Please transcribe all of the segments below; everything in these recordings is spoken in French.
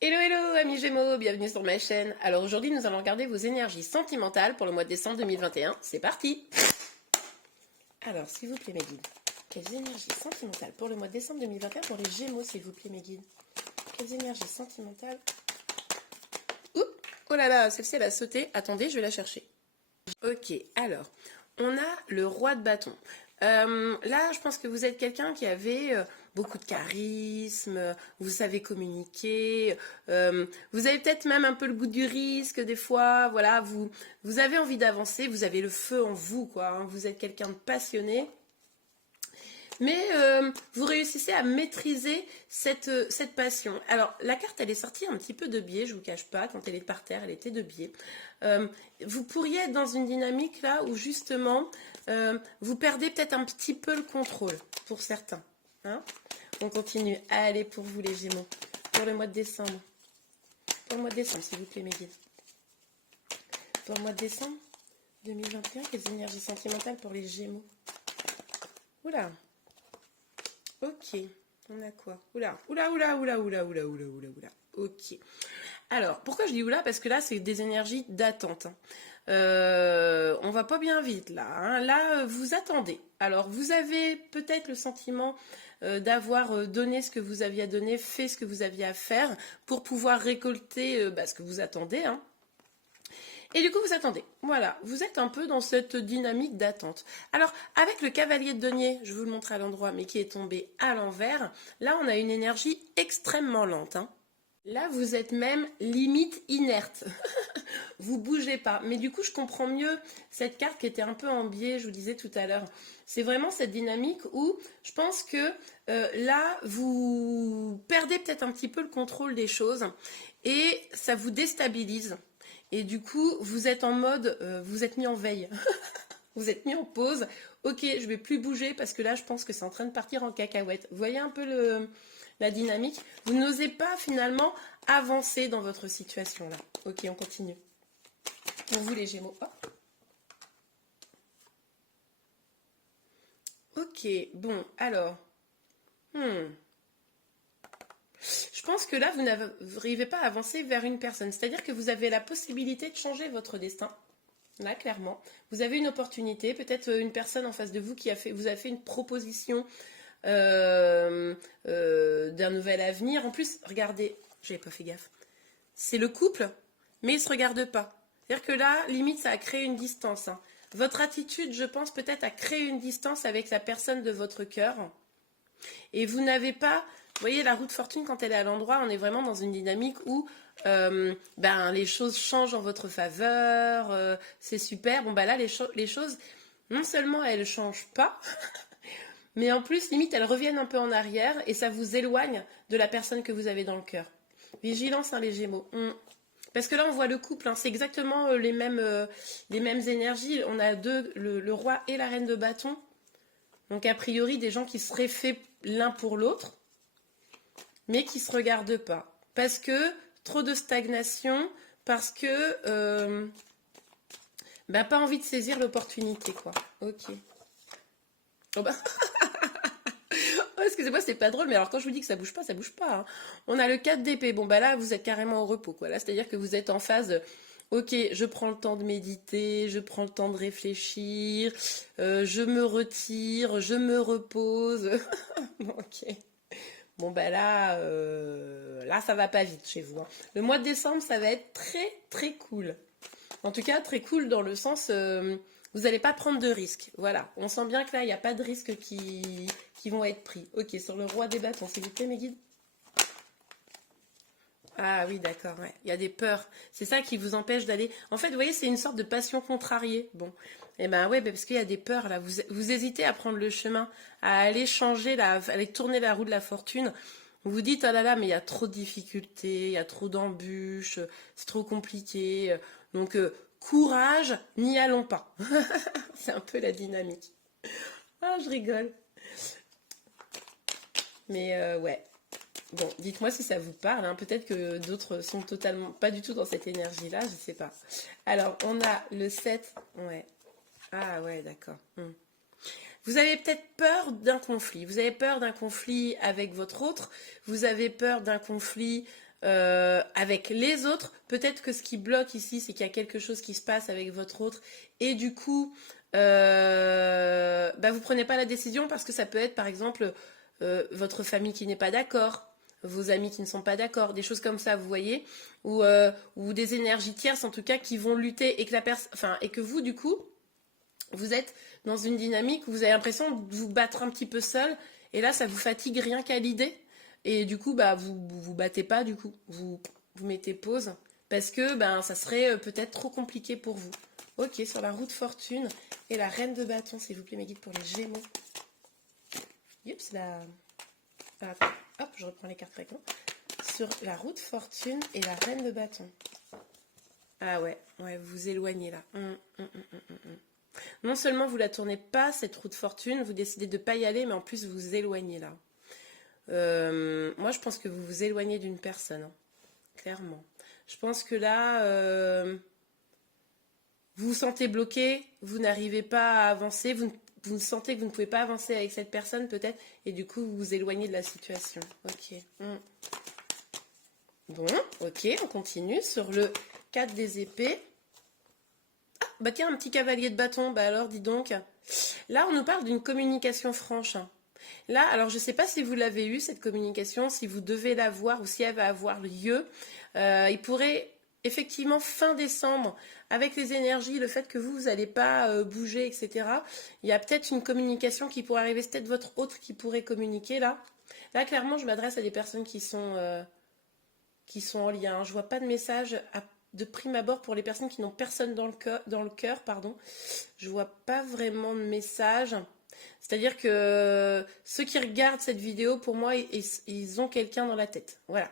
Hello hello amis Gémeaux, bienvenue sur ma chaîne. Alors aujourd'hui nous allons regarder vos énergies sentimentales pour le mois de décembre 2021. C'est parti. Alors s'il vous plaît mes guides, quelles énergies sentimentales pour le mois de décembre 2021 pour les Gémeaux s'il vous plaît mes guides. Quelles énergies sentimentales. Ouh, oh là là, celle-ci elle a sauté. Attendez, je vais la chercher. Ok, alors on a le roi de bâton. Là, je pense que vous êtes quelqu'un qui avait beaucoup de charisme, vous savez communiquer, vous avez peut-être même un peu le goût du risque des fois, voilà, vous avez envie d'avancer, vous avez le feu en vous, quoi, hein, vous êtes quelqu'un de passionné. Mais vous réussissez à maîtriser cette passion. Alors, la carte, elle est sortie un petit peu de biais, je ne vous cache pas. Quand elle est par terre, elle était de biais. Vous pourriez être dans une dynamique là où justement, vous perdez peut-être un petit peu le contrôle pour certains. Hein. On continue. Allez, pour vous les Gémeaux, pour le mois de décembre. Pour le mois de décembre, s'il vous plaît, mes guides. Pour le mois de décembre 2021, quelles énergies sentimentales pour les Gémeaux? Oula. Ok, on a quoi? Oula, oula, oula, oula, oula, oula, oula, oula, oula. Ok. Alors, pourquoi je dis oula? Parce que là, c'est des énergies d'attente. Hein. On va pas bien vite là. Hein. Là, vous attendez. Alors, vous avez peut-être le sentiment d'avoir donné ce que vous aviez à donner, fait ce que vous aviez à faire pour pouvoir récolter ce que vous attendez. Hein. Et du coup, vous attendez. Voilà, vous êtes un peu dans cette dynamique d'attente. Alors, avec le cavalier de denier, je vous le montre à l'endroit, mais qui est tombé à l'envers, là, on a une énergie extrêmement lente. Hein. Là, vous êtes même limite inerte. Vous bougez pas. Mais du coup, je comprends mieux cette carte qui était un peu en biais, je vous disais tout à l'heure. C'est vraiment cette dynamique où je pense que là, vous perdez peut-être un petit peu le contrôle des choses et ça vous déstabilise. Et du coup, vous êtes en mode, vous êtes mis en veille. Vous êtes mis en pause. Ok, je vais plus bouger parce que là, je pense que c'est en train de partir en cacahuète. Vous voyez un peu la dynamique? Vous n'osez pas finalement avancer dans votre situation là. Ok, on continue. Pour vous les Gémeaux. Hop. Ok, bon, alors. Je pense que là, vous n'arrivez pas à avancer vers une personne. C'est-à-dire que vous avez la possibilité de changer votre destin. Là, clairement. Vous avez une opportunité, peut-être une personne en face de vous qui vous a fait une proposition d'un nouvel avenir. En plus, regardez, j'avais pas fait gaffe. C'est le couple, mais ils ne se regardent pas. C'est-à-dire que là, limite, ça a créé une distance. Hein. Votre attitude, je pense, peut-être a créé une distance avec la personne de votre cœur. Et vous n'avez pas... Vous voyez, la roue de fortune, quand elle est à l'endroit, on est vraiment dans une dynamique où les choses changent en votre faveur. C'est super. Bon, là, les choses, non seulement elles ne changent pas, mais en plus, limite, elles reviennent un peu en arrière et ça vous éloigne de la personne que vous avez dans le cœur. Vigilance, hein, les Gémeaux. Parce que là, on voit le couple, hein, c'est exactement les mêmes énergies. On a le roi et la reine de bâton. Donc, a priori, des gens qui seraient faits l'un pour l'autre, mais qui ne se regardent pas. Parce que trop de stagnation, parce que pas envie de saisir l'opportunité, quoi. Ok. Oh bah... Oh, excusez-moi, c'est pas drôle, mais alors quand je vous dis que ça bouge pas, ça bouge pas. Hein. On a le 4 d'épée. Bon, là, vous êtes carrément au repos, quoi. Là, c'est-à-dire que vous êtes en phase. Ok, je prends le temps de méditer, je prends le temps de réfléchir, je me retire, je me repose. Ok. Bon, là, ça va pas vite chez vous. Hein. Le mois de décembre, ça va être très, très cool. En tout cas, très cool dans le sens, vous n'allez pas prendre de risques. Voilà, on sent bien que là, il n'y a pas de risques qui vont être pris. Ok, sur le roi des bâtons, s'il vous plaît, mes guides. Ah oui, d'accord, ouais. Il y a des peurs. C'est ça qui vous empêche d'aller... En fait, vous voyez, c'est une sorte de passion contrariée. Bon, eh ben ouais, parce qu'il y a des peurs, là. Vous hésitez à prendre le chemin, à aller changer, à aller tourner la roue de la fortune. Vous vous dites, ah là là, mais il y a trop de difficultés, il y a trop d'embûches, c'est trop compliqué. Donc, courage, n'y allons pas. C'est un peu la dynamique. Ah, je rigole. Mais ouais. Bon, dites-moi si ça vous parle. Hein. Peut-être que d'autres sont totalement pas du tout dans cette énergie-là, je sais pas. Alors, on a le 7. Ouais. Ah ouais, d'accord. Vous avez peut-être peur d'un conflit. Vous avez peur d'un conflit avec votre autre. Vous avez peur d'un conflit avec les autres. Peut-être que ce qui bloque ici, c'est qu'il y a quelque chose qui se passe avec votre autre. Et du coup, vous prenez pas la décision parce que ça peut être, par exemple, votre famille qui n'est pas d'accord, vos amis qui ne sont pas d'accord, des choses comme ça, vous voyez, ou des énergies tierces en tout cas qui vont lutter et que et que vous, du coup, vous êtes dans une dynamique où vous avez l'impression de vous battre un petit peu seul, et là, ça vous fatigue rien qu'à l'idée, et du coup, vous battez pas, du coup, vous mettez pause, parce que ça serait peut-être trop compliqué pour vous. Ok, sur la roue de fortune et la reine de bâton, s'il vous plaît, mes guides pour les Gémeaux. Oups, hop, je reprends les cartes fréquentes. Sur la roue de fortune et la reine de bâton. Ah ouais, vous vous éloignez là. Non seulement vous la tournez pas, cette roue de fortune, vous décidez de pas y aller, mais en plus vous vous éloignez là. Moi, je pense que vous vous éloignez d'une personne, hein, clairement. Je pense que là, vous vous sentez bloqué, vous n'arrivez pas à avancer, vous sentez que vous ne pouvez pas avancer avec cette personne peut-être, et du coup vous vous éloignez de la situation. Ok. Bon, ok, on continue sur le 4 des épées. Ah, tiens, un petit cavalier de bâton, alors dis donc. Là, on nous parle d'une communication franche. Là, alors je ne sais pas si vous l'avez eu, cette communication, si vous devez la voir ou si elle va avoir lieu. Il pourrait effectivement fin décembre, avec les énergies, le fait que vous n'allez pas bouger, etc. Il y a peut-être une communication qui pourrait arriver, c'est peut-être votre autre qui pourrait communiquer là. Là, clairement, je m'adresse à des personnes qui sont en lien. Je vois pas de message de prime abord pour les personnes qui n'ont personne dans le cœur, pardon. Je vois pas vraiment de message. C'est-à-dire que ceux qui regardent cette vidéo, pour moi, ils ont quelqu'un dans la tête. Voilà.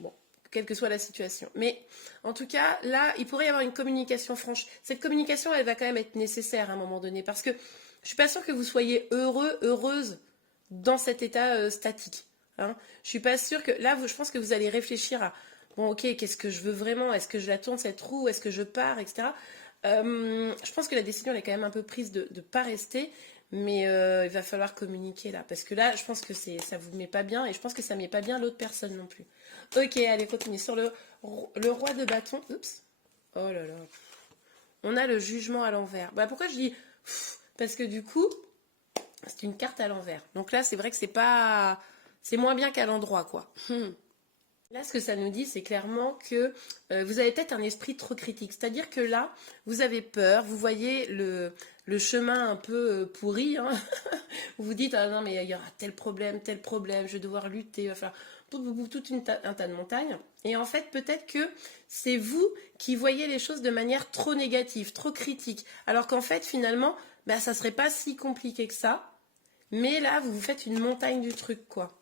Bon, quelle que soit la situation. Mais en tout cas, là, il pourrait y avoir une communication franche. Cette communication, elle va quand même être nécessaire à un moment donné. Parce que je suis pas sûre que vous soyez heureuse dans cet état statique. Hein. Je suis pas sûre que... Là, je pense que vous allez réfléchir à... Bon, ok, qu'est-ce que je veux vraiment? Est-ce que je la tourne, cette roue? Est-ce que je pars, etc. Je pense que la décision, elle est quand même un peu prise de ne pas rester. Mais il va falloir communiquer là. Parce que là, je pense que ça vous met pas bien. Et je pense que ça met pas bien l'autre personne non plus. Ok, allez, continue. Sur le roi de bâton. Oups. Oh là là. On a le jugement à l'envers. Pourquoi je dis... Parce que du coup, c'est une carte à l'envers. Donc là, c'est vrai que c'est pas... C'est moins bien qu'à l'endroit, quoi. Là, ce que ça nous dit, c'est clairement que vous avez peut-être un esprit trop critique. C'est-à-dire que là, vous avez peur, vous voyez le chemin un peu pourri. Hein. Vous vous dites, ah non, mais il y aura tel problème, je vais devoir lutter, enfin, tout un tas de montagnes. Et en fait, peut-être que c'est vous qui voyez les choses de manière trop négative, trop critique. Alors qu'en fait, finalement, ça serait pas si compliqué que ça. Mais là, vous vous faites une montagne du truc, quoi.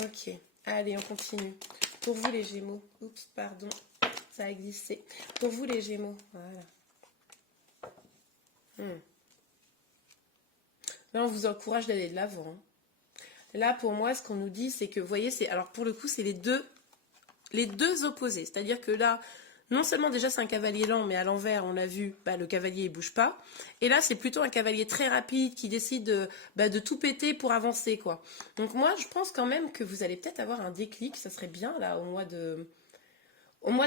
Ok. Allez, on continue. Pour vous les Gémeaux. Oups, pardon. Ça a glissé. Pour vous les Gémeaux. Voilà. Là, on vous encourage d'aller de l'avant. Là, pour moi, ce qu'on nous dit, c'est que, vous voyez, alors pour le coup, c'est les deux opposés. C'est-à-dire que là, non seulement déjà c'est un cavalier lent, mais à l'envers, on l'a vu, le cavalier ne bouge pas. Et là, c'est plutôt un cavalier très rapide qui décide de tout péter pour avancer, quoi. Donc moi, je pense quand même que vous allez peut-être avoir un déclic. Ça serait bien, là, au mois de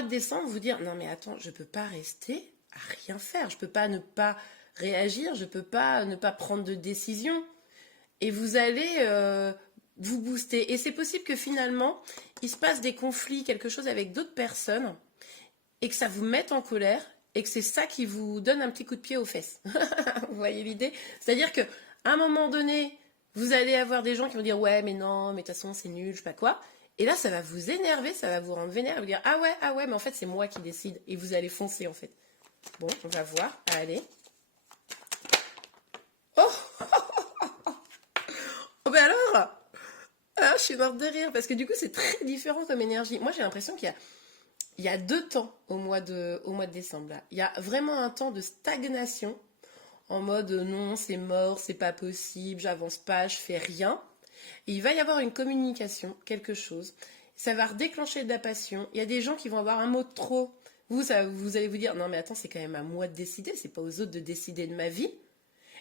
décembre, vous dire, non mais attends, je ne peux pas rester à rien faire. Je ne peux pas ne pas réagir. Je ne peux pas ne pas prendre de décision. Et vous allez vous booster. Et c'est possible que finalement, il se passe des conflits, quelque chose avec d'autres personnes, et que ça vous mette en colère, et que c'est ça qui vous donne un petit coup de pied aux fesses. Vous voyez l'idée? C'est-à-dire qu'à un moment donné, vous allez avoir des gens qui vont dire « Ouais, mais non, mais de toute façon, c'est nul, je sais pas quoi ». Et là, ça va vous énerver, ça va vous rendre vénère, et vous dire « Ah ouais, mais en fait, c'est moi qui décide. » Et vous allez foncer, en fait. Bon, on va voir. Allez. Oh, oh ben alors je suis morte de rire, parce que du coup, c'est très différent comme énergie. Moi, j'ai l'impression qu'il y a 2 temps au mois de décembre. Là. Il y a vraiment un temps de stagnation, en mode non, c'est mort, c'est pas possible, j'avance pas, je fais rien. Et il va y avoir une communication, quelque chose. Ça va redéclencher de la passion. Il y a des gens qui vont avoir un mot de trop. Vous allez vous dire, non mais attends, c'est quand même à moi de décider, c'est pas aux autres de décider de ma vie.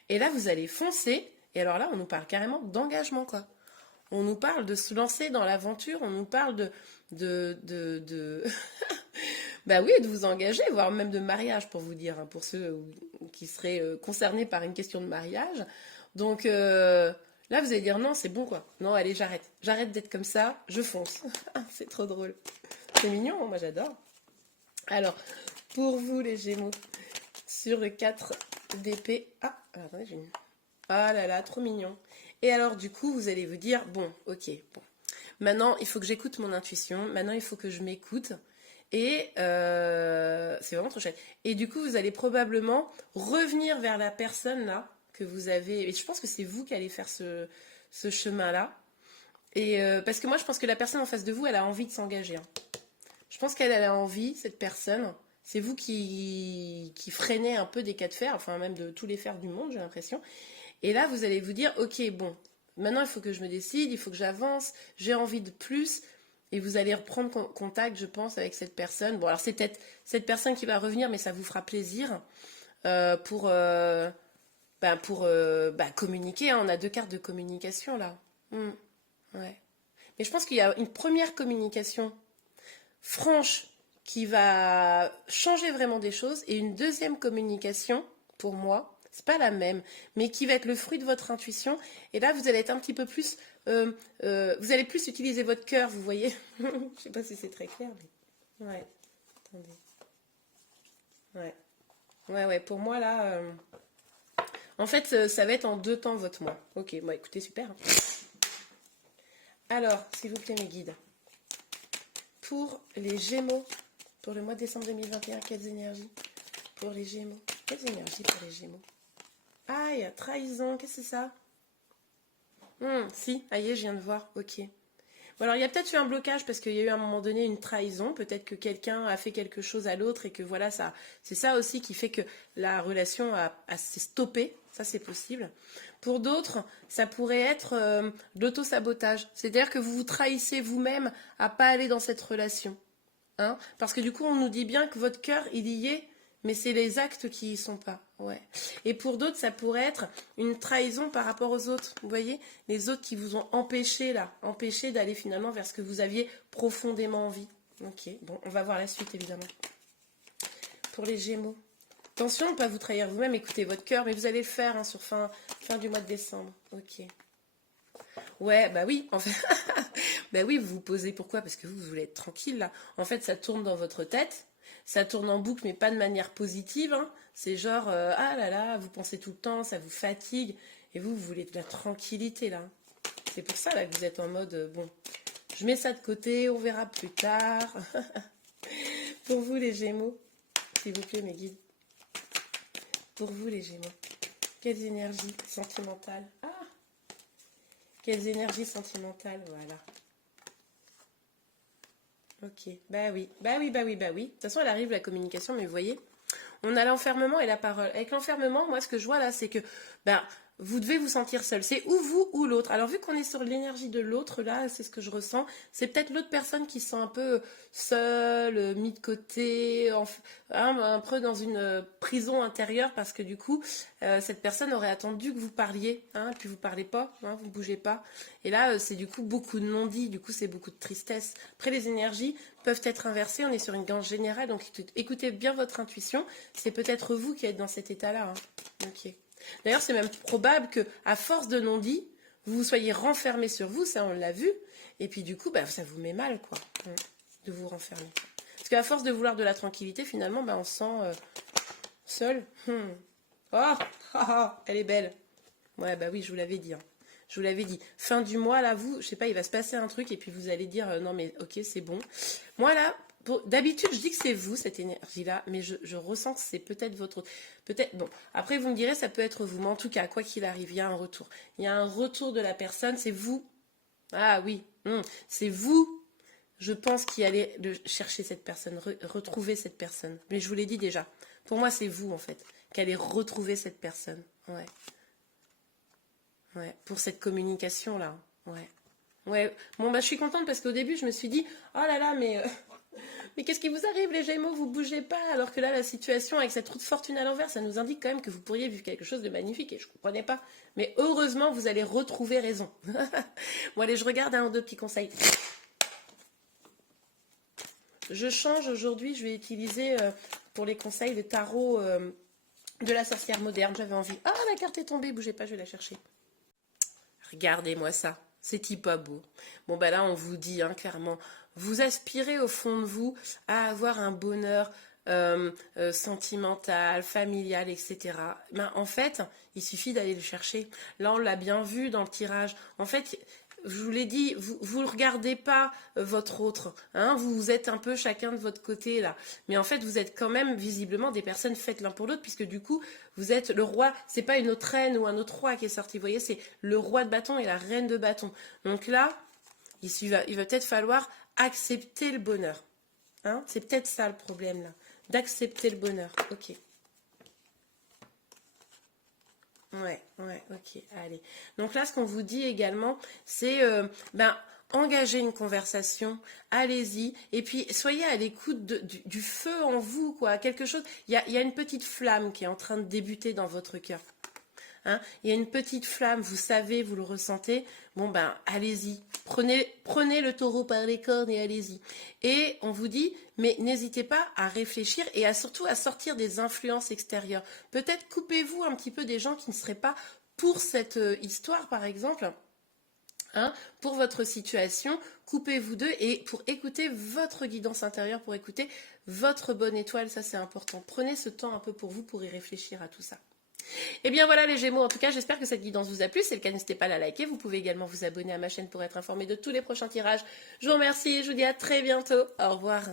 Et là, vous allez foncer. Et alors là, on nous parle carrément d'engagement, quoi. On nous parle de se lancer dans l'aventure, on nous parle de... Bah oui, de vous engager, voire même de mariage pour vous dire, hein, pour ceux qui seraient concernés par une question de mariage. Donc là, vous allez dire non, c'est bon quoi. Non, allez, j'arrête. J'arrête d'être comme ça, je fonce. C'est trop drôle. C'est mignon, moi j'adore. Alors, pour vous les Gémeaux, sur le 4 d'épée... Ah, attendez, j'ai une... Ah là là, trop mignon. Et alors, du coup, vous allez vous dire, bon, ok, bon. Maintenant, il faut que j'écoute mon intuition. Maintenant, il faut que je m'écoute. Et c'est vraiment trop chouette. Et du coup, vous allez probablement revenir vers la personne là que vous avez. Et je pense que c'est vous qui allez faire ce chemin-là. Et parce que moi, je pense que la personne en face de vous, elle a envie de s'engager, hein. Je pense qu'elle a envie, cette personne. C'est vous qui freinez un peu des cas de fer, enfin même de tous les fers du monde, j'ai l'impression. Et là, vous allez vous dire, ok, bon, maintenant il faut que je me décide, il faut que j'avance, j'ai envie de plus. Et vous allez reprendre contact, je pense, avec cette personne. Bon, alors c'est peut-être cette personne qui va revenir, mais ça vous fera plaisir pour communiquer, hein. On a deux cartes de communication là. Ouais. Mais je pense qu'il y a une première communication franche qui va changer vraiment des choses et une deuxième communication, pour moi, c'est pas la même, mais qui va être le fruit de votre intuition. Et là, vous allez être un petit peu plus, vous allez plus utiliser votre cœur, vous voyez. Je sais pas si c'est très clair, mais ouais. Attendez. Ouais. Ouais. Pour moi là, en fait, ça va être en deux temps votre mois. Ok. Bon, écoutez, super, hein. Alors, s'il vous plaît, mes guides. Pour les Gémeaux, pour le mois de décembre 2021, quelles énergies pour les Gémeaux? Quelles énergies pour les Gémeaux? Aïe, trahison, qu'est-ce que c'est ça? Si, aïe, je viens de voir, ok. Bon, alors il y a peut-être eu un blocage parce qu'il y a eu à un moment donné une trahison, peut-être que quelqu'un a fait quelque chose à l'autre et que voilà, ça, c'est ça aussi qui fait que la relation s'est stoppée, ça c'est possible. Pour d'autres, ça pourrait être de l'auto-sabotage, c'est-à-dire que vous vous trahissez vous-même à pas aller dans cette relation. Hein, parce que du coup, on nous dit bien que votre cœur, il y est, mais c'est les actes qui y sont pas. Ouais. Et pour d'autres, ça pourrait être une trahison par rapport aux autres. Vous voyez, les autres qui vous ont empêché là, empêché d'aller finalement vers ce que vous aviez profondément envie. Ok, bon, on va voir la suite évidemment. Pour les Gémeaux. Attention, ne pas vous trahir vous-même, écoutez votre cœur, mais vous allez le faire hein, sur fin du mois de décembre. Ok. Ouais, bah oui, en fait. Bah oui, vous vous posez pourquoi? Parce que vous voulez être tranquille là. En fait, ça tourne dans votre tête, ça tourne en boucle, mais pas de manière positive, hein. C'est genre, ah là là, vous pensez tout le temps, ça vous fatigue, et vous voulez de la tranquillité là. C'est pour ça là que vous êtes en mode, bon, je mets ça de côté, on verra plus tard. Pour vous les Gémeaux, s'il vous plaît mes guides. Pour vous les Gémeaux, quelles énergies sentimentales? Ah, quelles énergies sentimentales, voilà. Ok, bah oui. De toute façon, elle arrive la communication, mais vous voyez, on a l'enfermement et la parole. Avec l'enfermement, moi, ce que je vois là, c'est que ben, vous devez vous sentir seul. C'est ou vous ou l'autre. Alors, vu qu'on est sur l'énergie de l'autre, là, c'est ce que je ressens. C'est peut-être l'autre personne qui se sent un peu seule, mis de côté, un peu dans une prison intérieure, parce que du coup, cette personne aurait attendu que vous parliez, hein, puis vous parlez pas, hein, vous bougez pas. Et là, c'est du coup beaucoup de non-dits, du coup, c'est beaucoup de tristesse. Après, les énergies peuvent être inversées. On est sur une gamme générale, donc écoutez bien votre intuition. C'est peut-être vous qui êtes dans cet état-là, hein. Ok. D'ailleurs, c'est même probable que, à force de non-dits, vous soyez renfermé sur vous, ça on l'a vu, et puis du coup, bah, ça vous met mal, quoi, de vous renfermer. Parce qu'à force de vouloir de la tranquillité, finalement, bah, on se sent seul. Oh, elle est belle. Ouais, bah oui, je vous l'avais dit, hein. Je vous l'avais dit. Fin du mois, là, vous, je sais pas, il va se passer un truc, et puis vous allez dire, non mais ok, c'est bon. Moi, là, d'habitude, je dis que c'est vous, cette énergie-là, mais je ressens que c'est peut-être votre... Peut-être... Bon, après, vous me direz, ça peut être vous, mais en tout cas, quoi qu'il arrive, il y a un retour. Il y a un retour de la personne, c'est vous. Ah oui, c'est vous, je pense, qui allez chercher cette personne, retrouver cette personne. Mais je vous l'ai dit déjà. Pour moi, c'est vous, en fait, qui allez retrouver cette personne. Ouais. Ouais, pour cette communication-là. Ouais. Ouais. Bon, bah, je suis contente parce qu'au début, je me suis dit, oh là là, mais Mais qu'est-ce qui vous arrive, les Gémeaux? Vous bougez pas, alors que là, la situation avec cette roue de fortune à l'envers, ça nous indique quand même que vous pourriez vivre quelque chose de magnifique, et je comprenais pas. Mais heureusement, vous allez retrouver raison. Bon, allez, je regarde un ou deux petits conseils. Je change aujourd'hui, je vais utiliser pour les conseils le tarot de la sorcière moderne. J'avais envie. Ah, la carte est tombée, bougez pas, je vais la chercher. Regardez-moi ça, c'est pas beau. Bon, bah là, on vous dit clairement, vous aspirez au fond de vous à avoir un bonheur sentimental, familial, etc. Ben, en fait, il suffit d'aller le chercher. Là, on l'a bien vu dans le tirage. En fait, je vous l'ai dit, vous ne regardez pas votre autre, vous êtes un peu chacun de votre côté là, mais en fait vous êtes quand même visiblement des personnes faites l'un pour l'autre, puisque du coup vous êtes le roi, c'est pas une autre reine ou un autre roi qui est sorti, vous voyez, c'est le roi de bâton et la reine de bâton. Donc là, il va peut-être falloir accepter le bonheur, c'est peut-être ça le problème là, d'accepter le bonheur, ok. Ouais, ok, allez. Donc là, ce qu'on vous dit également, c'est engager une conversation, allez-y, et puis soyez à l'écoute du feu en vous, quoi, quelque chose. Il y a une petite flamme qui est en train de débuter dans votre cœur. Il y a une petite flamme, vous savez, vous le ressentez. Bon allez-y, prenez le taureau par les cornes et allez-y. Et on vous dit, mais n'hésitez pas à réfléchir et surtout à sortir des influences extérieures. Peut-être coupez-vous un petit peu des gens qui ne seraient pas pour cette histoire, par exemple. Pour votre situation, coupez-vous d'eux et pour écouter votre guidance intérieure, pour écouter votre bonne étoile, ça c'est important. Prenez ce temps un peu pour vous pour y réfléchir à tout ça. Et bien voilà les Gémeaux, en tout cas j'espère que cette guidance vous a plu, si c'est le cas n'hésitez pas à la liker, vous pouvez également vous abonner à ma chaîne pour être informé de tous les prochains tirages. Je vous remercie et je vous dis à très bientôt, au revoir.